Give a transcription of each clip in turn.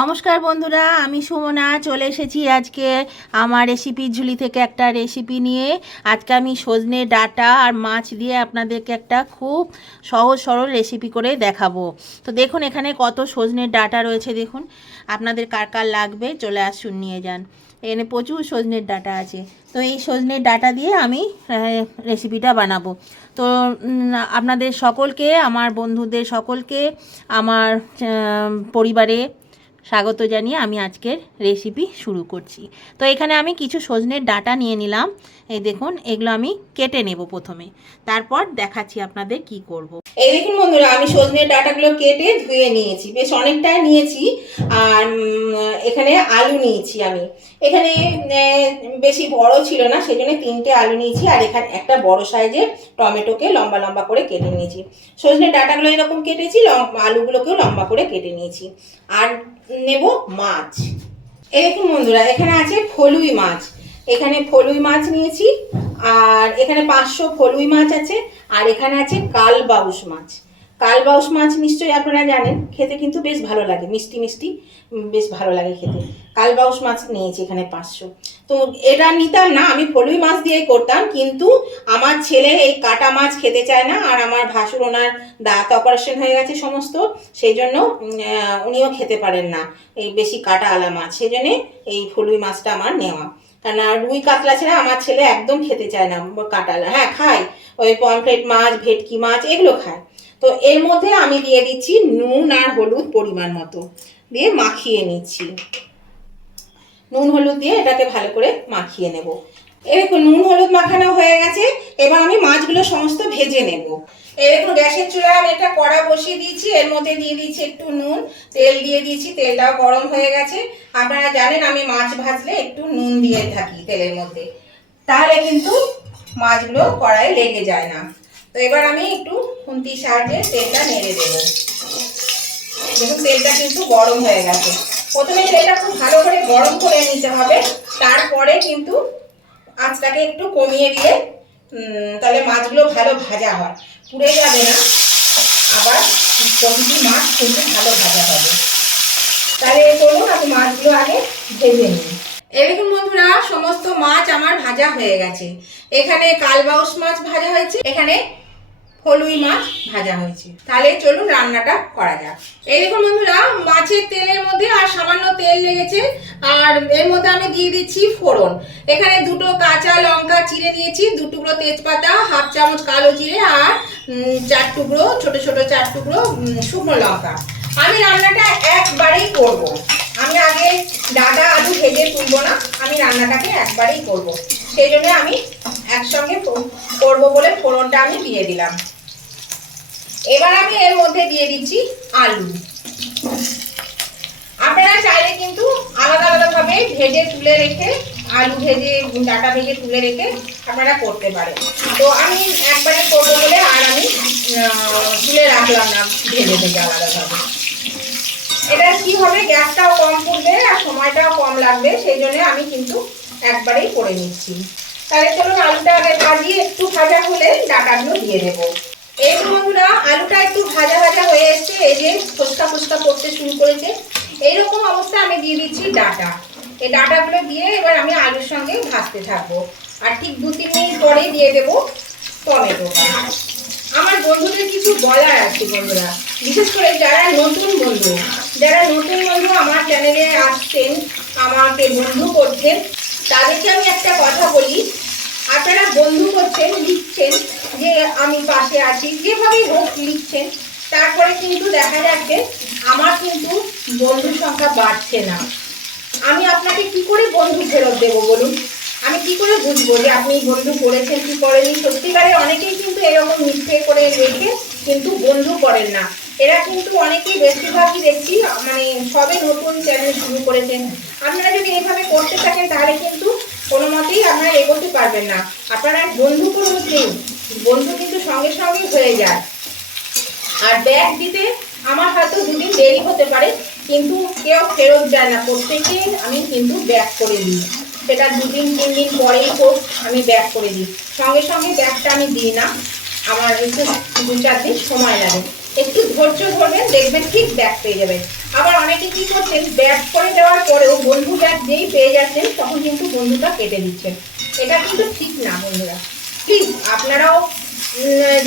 নমস্কার বন্ধুরা, আমি সুমনা চলে এসেছি আজকে আমার রেসিপির ঝুলি থেকে একটা রেসিপি নিয়ে। আজকে আমি সজনে ডাঁটা আর মাছ দিয়ে আপনাদেরকে একটা খুব সহজ সরল রেসিপি করে দেখাবো। তো দেখুন এখানে কত সজনের ডাঁটা রয়েছে, দেখুন আপনাদের কার কার লাগবে চলে আসুন নিয়ে যান। এখানে প্রচুর সজনের ডাঁটা আছে। তো এই সজনের ডাঁটা দিয়ে আমি রেসিপিটা বানাবো। তো আপনাদের সকলকে, আমার বন্ধুদের সকলকে আমার পরিবারে স্বাগত জানিয়ে আমি আজকের রেসিপি শুরু করছি। তো এখানে আমি কিছু সজনের ডাঁটা নিয়ে নিলাম। এই দেখুন, এগুলো আমি কেটে নেব প্রথমে, তারপর দেখাচ্ছি আপনাদের কি করব। এই দেখুন বন্ধুরা, আমি সজনের ডাঁটাগুলো কেটে ধুয়ে নিয়েছি, বেশ অনেকটাই নিয়েছি। আর এখানে আলু নিয়েছি আমি। এখানে বেশি বড় ছিল না, সেই জন্য 3টে আলু নিয়েছি। আর এখানে একটা বড় সাইজের টমেটোকে লম্বা লম্বা করে কেটে নিয়েছি। সজনের ডাঁটাগুলো এরকম কেটেছি, আলুগুলোকেও লম্বা করে কেটে নিয়েছি। আর নেব মাছ। এই দেখুন বন্ধুরা, এখানে আছে ফলুই মাছ। এখানে ফলুই মাছ নিয়েছি। আর এখানে 500 ফলুই মাছ আছে। আর এখানে আছে কালবাউস মাছ। কালবাউস মাছ নিশ্চয়ই আপনারা জানেন, খেতে কিন্তু বেশ ভালো লাগে, মিষ্টি মিষ্টি, বেশ ভালো লাগে খেতে। কালবাউস মাছ নিয়েছি এখানে 500। তো এটা নিতাম না, আমি ফলুই মাছ দিয়েই করতাম, কিন্তু আমার ছেলে এই কাটা মাছ খেতে চায় না। আর আমার ভাসুর, ওনার দাঁত অপারেশন হয়ে গেছে সমস্ত, সেই জন্য উনিও খেতে পারেন না এই বেশি কাটা আলা মাছ। সেই জন্যে এই ফলুই মাছটা আমার নেওয়া। কারণ রুই কাতলা ছাড়া আমার ছেলে একদম খেতে চায় না কাটা আলা। হ্যাঁ খায়, ওই পমফ্রেট মাছ, ভেটকি মাছ এগুলো খায়। তো এর মধ্যে আমি দিয়ে দিচ্ছি নুন আর হলুদ পরিমাণ মতো, দিয়ে মাখিয়ে নিচ্ছি। নুন হলুদ দিয়ে এটাকে ভালো করে মাখিয়ে নেব। এরকম নুন হলুদ মাখানো হয়ে গেছে। এবার আমি মাছগুলো সমস্ত ভেজে নেব। এরকম গ্যাসের চুলায় আমি একটা কড়া বসিয়ে দিয়েছি, এর মধ্যে দিয়ে দিচ্ছি একটু নুন, তেল দিয়ে দিয়েছি, তেলটাও গরম হয়ে গেছে। আপনারা জানেন আমি মাছ ভাজলে একটু নুন দিয়ে থাকি তেলের মধ্যে, তাহলে কিন্তু মাছগুলো কড়াইয়ে লেগে যায় না। তো এবার আমি একটু খুন্তির সাহায্যে তেলটা নেড়ে দেবো। দেখুন তেলটা কিন্তু গরম হয়ে গেছে। প্রথমে তেলটা খুব ভালো করে গরম করে নিতে হবে, তারপরে কিন্তু আঁচটাকে একটু কমিয়ে দিয়ে তাহলে মাছগুলো ভালো ভাজা হয়, পুড়ে যাবে না। আবার প্রতিটি মাছ কিন্তু ভালো ভাজা হবে। তাহলে চলুন আমি মাছগুলো আগে ভেজে নিই। এরকম বন্ধুরা, সমস্ত মাছ আমার ভাজা হয়ে গেছে। এখানে কালবাউস মাছ ভাজা হয়েছে, এখানে ফলুই মাছ ভাজা হয়েছে। তাহলে চলুন রান্নাটা করা যাক। এই দেখুন বন্ধুরা, মাছের তেলের মধ্যে আর সামান্য তেল লেগেছে। আর এর মধ্যে আমি দিয়ে দিচ্ছি ফোড়ন। এখানে 2টো কাঁচা লঙ্কা চিড়ে নিয়েছি, 2 টুকরো তেজপাতা, 1/2 চামচ কালো জিরে, আর 4 টুকরো ছোট ছোট 4 টুকরো শুকনো লঙ্কা। আমি রান্নাটা একবারেই করব। আমি আগে ডাঁটা আলু ভেজে তুলবো না, আমি রান্নাটাকে একবারেই করব। সেই জন্য আমি একসঙ্গে করবো বলে ফোড়নটা আমি দিয়ে দিলাম। এবার আমি এর মধ্যে দিয়ে দিচ্ছি আলু। আপনারা চাইলে কিন্তু আলাদা আলাদা ভাবে ভেজে তুলে রেখে, আলু ভেজে ডাঁটা ভেজে তুলে রেখে আপনারা করতে পারেন। তো আমি একবারে করবো বলে আর আমি তুলে রাখলাম না ভেজে ভেজে আলাদাভাবে। এটা কি হবে, গ্যাসটাও কম পড়বে আর সময়টাও কম লাগবে, সেই জন্য আমি কিন্তু একবারেই করে নিচ্ছি। তাহলে চলুন আলুটা আগে ভাজিয়ে, একটু ভাজা হলে ডাঁটাগুলো দিয়ে দেবো। এই বন্ধুরা, আলুটা একটু ভাজা ভাজা হয়ে এসছে, এই যে ফুসকা ফুসকা করতে শুরু করেছে। এইরকম অবস্থা আমি দিয়ে দিচ্ছি ডাঁটা। এই ডাঁটাগুলো দিয়ে এবার আমি আলুর সঙ্গে ভাজতে থাকবো। আর ঠিক 2-3 মিনিট পরেই দিয়ে দেবো টমেটোটা। আমার বন্ধুদের কিছু বলার আছে বন্ধুরা, বিশেষ করে যারা নতুন বন্ধু আমার চ্যানেলে আসছেন, আমাকে বন্ধু করছেন, তাদেরকে আমি একটা কথা বলি। আপনারা বন্ধু করছেন, লিখছেন যে আমি পাশে আছি, যেভাবেই হোক লিখছেন, তারপরে কিন্তু দেখা যাচ্ছে আমার কিন্তু বন্ধুর সংখ্যা বাড়ছে না। আমি আপনাকে কি করে বন্ধু ফেরত দেবো বলুন? আমি কি করে বুঝবো যে আপনি বন্ধু করেছেন কি করেনি? সত্যিকারে অনেকেই কিন্তু এরকম মিথ্যে করে রেখে কিন্তু বন্ধু করেন না। এরা কিন্তু অনেকেই, বেশিরভাগই দেখছি মানে সবে নতুন চ্যানেল শুরু করেছেন। আপনারা যদি এইভাবে করতে থাকেন তাহলে কিন্তু কোনো মতেই আপনারা এগোতে পারবেন না। আপনারা বন্ধু করুন, বন্ধু কিন্তু সঙ্গে সঙ্গে হয়ে যায়। আর ব্যাগ দিতে আমার হয়তো 2 দিন দেরি হতে পারে, কিন্তু কেউ ফেরত যায় না, প্রত্যেকে আমি কিন্তু ব্যাক করে দিই। সেটা 2 দিন 3 দিন পরেই হোক, আমি ব্যাক করে দিই। সঙ্গে সঙ্গে ব্যাগটা আমি দিই না, আমার একটু 2-4 দিন সময় লাগে। একটু ধৈর্য ধরবেন, দেখবেন ঠিক ব্যাক পেয়ে যাবেন। আবার অনেকে কি করছেন, ব্যাগ করে দেওয়ার পরেও বন্ধু ব্যাগ যেই পেয়ে যাচ্ছেন তখন কিন্তু বন্ধুটা কেটে দিচ্ছেন। এটা কিন্তু ঠিক না বন্ধুরা। প্লিজ আপনারাও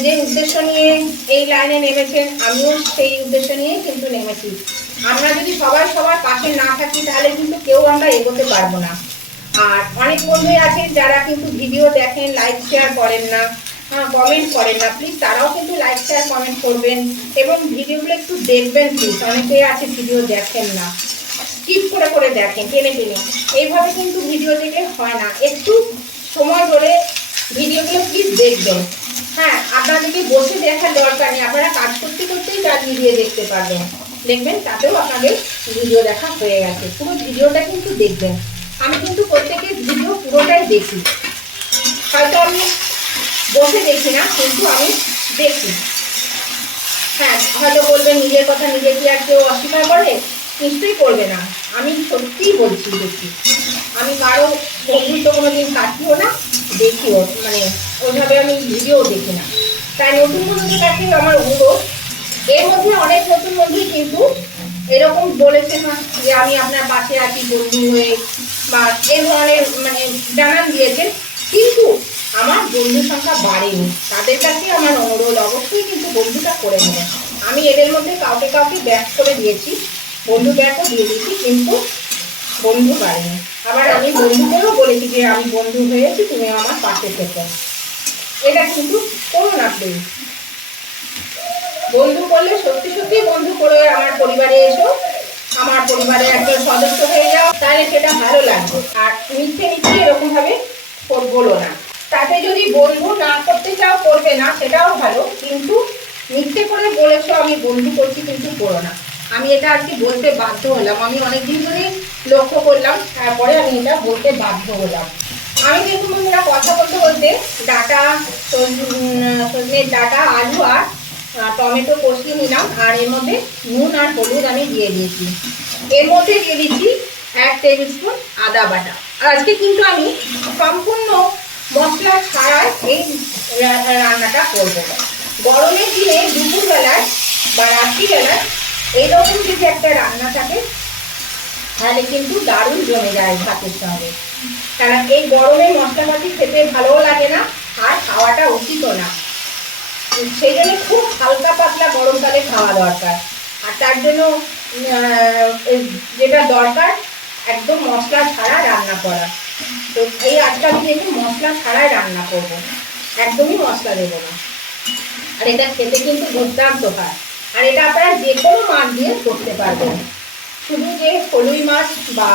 যে উদ্দেশ্য নিয়ে এই লাইনে নেমেছেন, আমিও সেই উদ্দেশ্য নিয়েই কিন্তু নেমেছি। আমরা যদি সবাই সবার পাশে না থাকি তাহলে কিন্তু কেউ আমরা এগোতে পারবো না। আর অনেক বন্ধুই আছেন যারা কিন্তু ভিডিও দেখেন, লাইক শেয়ার করেন না, কমেন্ট করেন না। প্লিজ তারাও কিন্তু লাইক শেয়ার কমেন্ট করবেন এবং ভিডিওগুলো একটু দেখবেন প্লিজ। অনেকেই আছে ভিডিও দেখেন না, স্কিপ করে করে দেখেন, টেনে টেনে। এইভাবে কিন্তু ভিডিও দেখে হয় না। একটু সময় ধরে ভিডিওগুলো প্লিজ দেখবেন। হ্যাঁ, আপনাদেরকে বসে দেখার দরকার নেই, আপনারা কাজ করতে করতেই চালিয়ে দিয়ে দেখতে পারবেন। দেখবেন তাতেও আপনাদের ভিডিও দেখা হয়ে গেছে। পুরো ভিডিওটা কিন্তু দেখবেন। আমি কিন্তু প্রত্যেকের ভিডিও পুরোটাই দেখি, হয়তো আমি বসে দেখি না কিন্তু আমি দেখি। হ্যাঁ, হয়তো বলবেন নিজের কথা নিজে কি আর কেউ অস্বীকার করে? নিশ্চয়ই করবে না। আমি সত্যিই বলছি দেখি। আমি কারো বন্ধুত্ব কোনোদিন কাটিও না, দেখিও, মানে ওইভাবে আমি ভিডিও দেখি না। তাই নতুন বন্ধুদের কাছে আমার অনুরোধ, এর মধ্যে অনেক নতুন বন্ধুই কিন্তু এরকম বলেছে না যে আমি আপনার পাশে আছি বন্ধু হয়ে, বা এই ধরনের মানে জানান দিয়েছেন, কিন্তু আমার বন্ধু সংখ্যা বাড়েনি। তাদের কাছে আমার অনুরোধ, অবশ্যই কিন্তু বন্ধুটা করে নেবেন। আমি এদের মধ্যে কাউকে কাউকে ব্যাক করে দিয়েছি, বন্ধু ব্যাকও দিয়ে দিয়েছি, কিন্তু বন্ধু বাড়েনি। আবার আমি বন্ধুকেও বলেছি যে আমি বন্ধু হয়েছি, তুমি আমার পাশে থেকো। এটা কিন্তু করো না প্লিজ। বন্ধু করলে সত্যি সত্যি বন্ধু করে আমার পরিবারে এসো, আমার পরিবারের একজন সদস্য হয়ে যাও, তাহলে সেটা ভালো লাগবে। আর মিথ্যে মিথ্যে এরকম ভাবে বলো না। তাতে যদি বন্ধু না করতে চাও, করবে না, সেটাও ভালো, কিন্তু মিথ্যে করে বলেছো আমি বন্ধু করছি কিন্তু করো না। আমি এটা আর কি বলতে বাধ্য হলাম। আমি অনেকদিন ধরেই লক্ষ্য করলাম, তারপরে আমি এটা বলতে বাধ্য হলাম। আমি কিন্তু বন্ধুরা কথা বলতে বলতে ডাটা, সজনের ডাটা, আলু আর টমেটো কষিয়ে নিলাম, আর এর মধ্যে নুন আর হলুদ আমি দিয়ে দিয়েছি। এর মধ্যে দিয়ে দিচ্ছি 1 টেবিল স্পুন আদা বাটা। আজকে কিন্তু আমি সম্পূর্ণ মশলা ছাড়াই এই রান্নাটা করবো। গরমের দিনে দুপুরবেলায় বা রাত্রিবেলায় এইরকম যদি একটা রান্না থাকে তাহলে কিন্তু দারুণ জমে যায় ভাতের সঙ্গে। কারণ এই গরমে মশলাপাতি খেতে ভালোও লাগে না, আর খাওয়াটা উচিতও না। সেই জন্য খুব হালকা পাতলা গরমকালে খাওয়া দরকার। আর তার জন্য যেটা দরকার, একদম মশলা ছাড়া রান্না করা। তো এই আজকে আমি দেখুন মশলা ছাড়াই রান্না করব, একদমই মশলা দেবো না। আর এটা খেতে কিন্তু দুর্দান্ত হয়। আর এটা আপনারা যে কোনো মাছ দিয়ে করতে পারবেন, শুধু যে ফলুই মাছ বা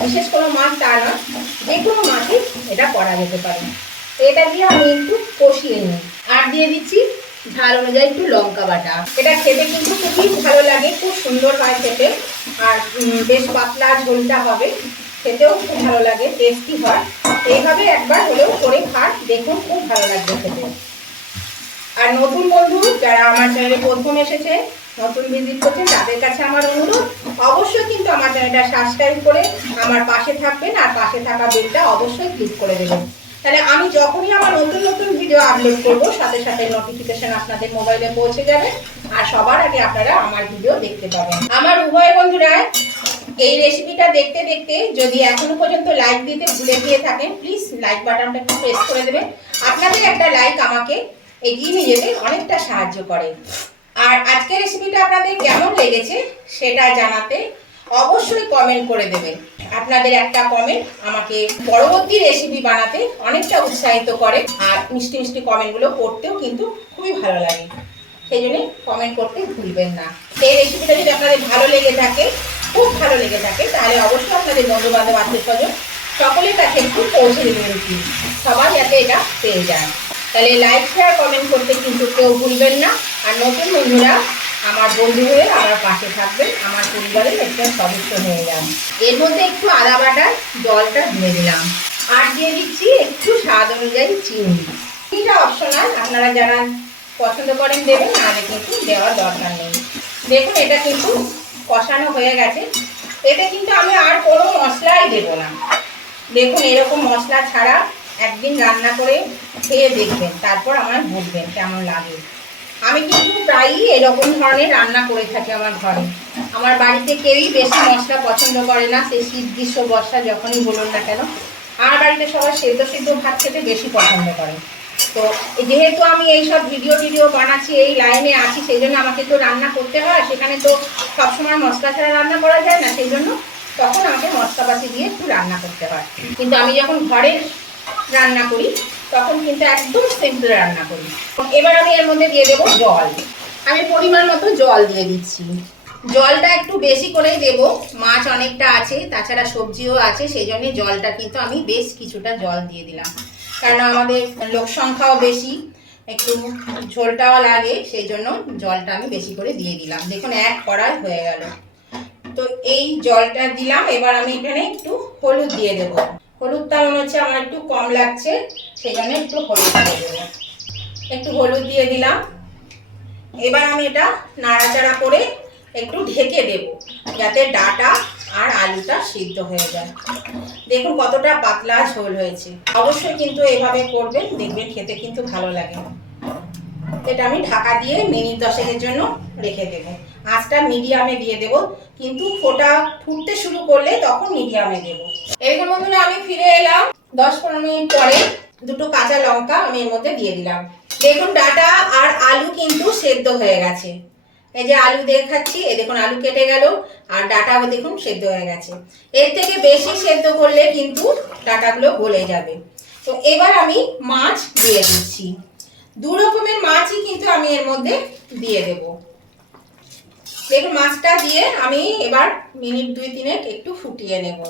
বিশেষ কোনো মাছ তা না, যে কোনো মাছই এটা করা যেতে পারে। এটা দিয়ে আমি একটু কষিয়ে নিই, আর দিয়ে দিচ্ছি ঝাল অনুযায়ী একটু লঙ্কা বাটা। এটা খেতে কিন্তু খুবই ভালো লাগে, খুব সুন্দর হয় খেতে। আর বেশ পাতলা ঝোলটা হবে, খেতেও খুব ভালো লাগে, টেস্টি হয়। এইভাবে একবার হলেও করে খান, দেখুন খুব ভালো লাগবে খেতে। আর নতুন বন্ধু যারা আমার চ্যানেলে প্রথম এসেছে, নতুন ভিজিট করছেন, তাদের কাছে আমার অনুরোধ, অবশ্যই কিন্তু আমার চ্যানেলটা সাবস্ক্রাইব করে আমার পাশে থাকবেন, আর পাশে থাকা বেলটা অবশ্যই ক্লিক করে দেবেন। তাহলে আমি যখনই আমার নতুন নতুন ভিডিও আপলোড করব, সাথে সাথে নোটিফিকেশন আপনাদের মোবাইলে পৌঁছে যাবে, আর সবার আগে আপনারা আমার ভিডিও দেখতে পাবেন। আমার উভয় বন্ধুরা এই রেসিপিটা দেখতে দেখতে যদি এখনো পর্যন্ত লাইক দিতে ভুলে গিয়ে থাকেন, প্লিজ লাইক বাটনটা একটু প্রেস করে দেবেন। আপনাদের একটা লাইক আমাকে এগিয়ে নিয়ে যেতে অনেকটা সাহায্য করে। আর আজকের রেসিপিটা আপনাদের কেমন লেগেছে সেটা জানাতে অবশ্যই কমেন্ট করে দেবেন। আপনাদের একটা কমেন্ট আমাকে পরবর্তী রেসিপি বানাতে অনেকটা উৎসাহিত করে, আর মিষ্টি মিষ্টি কমেন্টগুলো পড়তেও কিন্তু খুবই ভালো লাগে। সেই জন্য কমেন্ট করতে ভুলবেন না। এই রেসিপিটা যদি আপনাদের ভালো লেগে থাকে, খুব ভালো লেগে থাকে, তাহলে অবশ্যই আপনাদের বন্ধু বান্ধব আত্মীয় স্বজন সকলের কাছে একটু পৌঁছে দেবেন, সবাই যাতে এটা পেয়ে যায়। তাহলে লাইক শেয়ার কমেন্ট করতে কিন্তু কেউ ভুলবেন না। আর নতুন বন্ধুরা আমার বন্ধু হয়ে আমার পাশে থাকবেন, আমার পরিবারের একজন সদস্য হয়ে যান। এর মধ্যে একটু আদা বাটার জলটা দিয়ে দিলাম, আর দিয়ে দিচ্ছি একটু স্বাদ অনুযায়ী চিনি। চিনিটা অপশনাল, আপনারা যারা পছন্দ করেন দেবেন, নাহলে কিন্তু দেওয়ার দরকার নেই। দেখুন এটা কিন্তু কষানো হয়ে গেছে। এতে কিন্তু আমি আর কোনো মশলাই দেবো না। দেখুন এরকম মশলা ছাড়া একদিন রান্না করে খেয়ে দেখবেন, তারপর আমার বলবেন কেমন লাগে। আমি কিন্তু প্রায়ই এরকম ধরনের রান্না করে থাকি আমার ঘরে। আমার বাড়িতে কেউই বেশি মশলা পছন্দ করে না, সেই শীত গ্রীষ্ম বর্ষা যখনই বলুন না কেন। আমার বাড়িতে সবাই সেদ্ধ সিদ্ধ ভাত খেতে বেশি পছন্দ করে। তো যেহেতু আমি এইসব ভিডিও বানাচ্ছি, এই লাইনে আছি, সেই জন্য আমাকে তো রান্না করতে হয়। সেখানে তো সবসময় মশলা ছাড়া রান্না করা যায় না, সেই জন্য তখন আমাকে মশলাপাতি দিয়ে একটু রান্না করতে হয়। কিন্তু আমি যখন ঘরে রান্না করি তখন কিন্তু একদম সিম্পল রান্না করি। এবার আমি এর মধ্যে দিয়ে দেবো জল। আমি পরিমাণ মতো জল দিয়ে দিচ্ছি। জলটা একটু বেশি করেই দেব, মাছ অনেকটা আছে, তাছাড়া সবজিও আছে, সেই জন্য জলটা কিন্তু আমি বেশ কিছুটা জল দিয়ে দিলাম। কারণ আমাদের লোক সংখ্যাও বেশি, একটু ঝোলটাও লাগে, সেই জন্য জলটা আমি বেশি করে দিয়ে দিলাম। দেখুন এক কড়াই হয়ে গেল। তো এই জলটা দিলাম। এবার আমি এখানে একটু হলুদ দিয়ে দেবো। হলুদটা মনে হচ্ছে আমার একটু কম লাগছে, সেই জন্য একটু হলুদ দিয়ে দেবো। একটু হলুদ দিয়ে দিলাম। এবার আমি এটা নাড়াচাড়া করে একটু ঢেকে দেব, যাতে ডাঁটা আর আলুটা সিদ্ধ হয়ে যায়। দেখুন কতটা পাতলা ঝোল হয়েছে। অবশ্যই কিন্তু এভাবে করবেন, দেখবেন খেতে কিন্তু ভালো লাগে। এটা আমি ঢাকা দিয়ে মিনিট 10-এর জন্য রেখে দেবো। আঁচটা মিডিয়ামে দিয়ে দেবো, কিন্তু ফোটা ফুটতে শুরু করলে তখন মিডিয়ামে দেবো। এরকম বন্ধুরা আমি ফিরে এলাম 10-15 মিনিট পরে। দুটো কাঁচা লঙ্কা আমি এর মধ্যে দিয়ে দিলাম। দেখুন ডাঁটা আর আলু কিন্তু সেদ্ধ হয়ে গেছে। এই যে আলু দেখাচ্ছি, এই দেখুন আলু কেটে গেল, আর ডাঁটাও দেখুন সেদ্ধ হয়ে গেছে। এর থেকে বেশি সেদ্ধ করলে কিন্তু ডাঁটাগুলো গলে যাবে। তো এবার আমি মাছ দিয়ে দিচ্ছি। দু রকমের মাছই কিন্তু আমি এর মধ্যে দিয়ে দেব। দেখুন মাছটা দিয়ে আমি এবার মিনিট 2-3 একটু ফুটিয়ে নেব।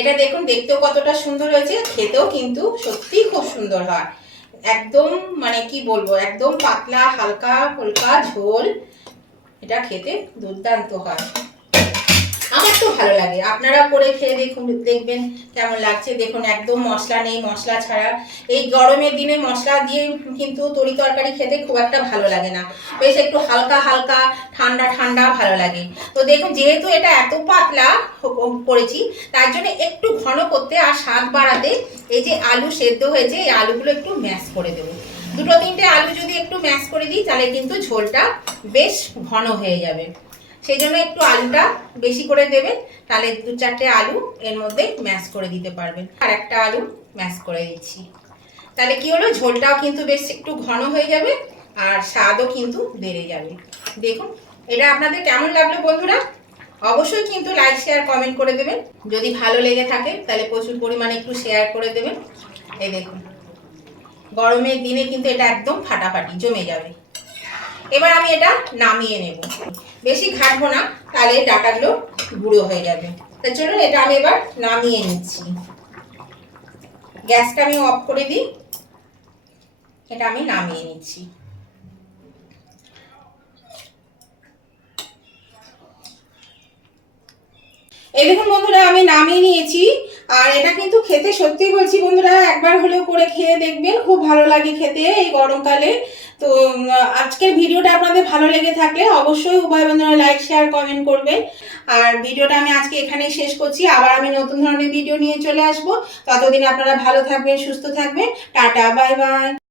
এটা দেখুন দেখতেও কতটা সুন্দর হয়েছে, খেতেও কিন্তু সত্যি খুব সুন্দর হয়। একদম মানে কি বলবো, একদম পাতলা হালকা হালকা ঝোল, এটা খেতে দুর্দান্ত হয়। আমার তো ভালো লাগে, আপনারা করে খেয়ে দেখুন, দেখবেন কেমন লাগছে। দেখুন একদম মশলা নেই, মশলা ছাড়া। এই গরমের দিনে মশলা দিয়ে কিন্তু তরি তরকারি খেতে খুব একটা ভালো লাগে না, বেশ একটু হালকা হালকা ঠান্ডা ঠান্ডা ভালো লাগে। তো দেখুন যেহেতু এটা এত পাতলা করেছি, তার জন্য একটু ঘন করতে আর স্বাদ বাড়াতে এই যে আলু সেদ্ধ হয়েছে, এই আলুগুলো একটু ম্যাশ করে দেবো। 2-3টে আলু যদি একটু ম্যাশ করে দিই, তাহলে কিন্তু ঝোলটা বেশ ঘন হয়ে যাবে। সেই জন্য একটু আলুটা বেশি করে দেবেন, তাহলে 2-4টে আলু এর মধ্যে ম্যাশ করে দিতে পারবেন। আর একটা আলু ম্যাশ করে দিচ্ছি, তাহলে কি হলো, ঝোলটাও কিন্তু বেশ একটু ঘন হয়ে যাবে আর স্বাদও কিন্তু বেড়ে যাবে। দেখুন এটা আপনাদের কেমন লাগলো বন্ধুরা, অবশ্যই কিন্তু লাইক শেয়ার কমেন্ট করে দেবেন। যদি ভালো লেগে থাকে তাহলে প্রচুর পরিমাণে একটু শেয়ার করে দেবেন। এই দেখুন গরমের দিনে কিন্তু এটা একদম ফাটাফাটি জমে যাবে। এবার আমি এটা নামিয়ে নেব, বেশি ঘাটবো না, তাহলে ডাঁটাগুলো গুঁড়ো হয়ে যাবে। তো চলুন এটা আমি এবার নামিয়ে নিচ্ছি। গ্যাসটা আমি অফ করে দিই, এটা আমি নামিয়ে নিচ্ছি। এই দেখুন বন্ধুরা আমি নামিয়ে নিয়েছি। আর এটা কিন্তু খেতে সত্যি বলছি বন্ধুরা, একবার হলেও করে খেয়ে দেখবেন, খুব ভালো লাগে খেতে এই গরমকালে। তো আজকের ভিডিওটা আপনাদের ভালো লেগে থাকলে অবশ্যই উভয় বন্ধুরা লাইক শেয়ার কমেন্ট করবেন। আর ভিডিওটা আমি আজকে এখানেই শেষ করছি। আবার আমি নতুন ধরনের ভিডিও নিয়ে চলে আসবো। ততদিন আপনারা ভালো থাকবেন, সুস্থ থাকবেন। Tata, bye bye.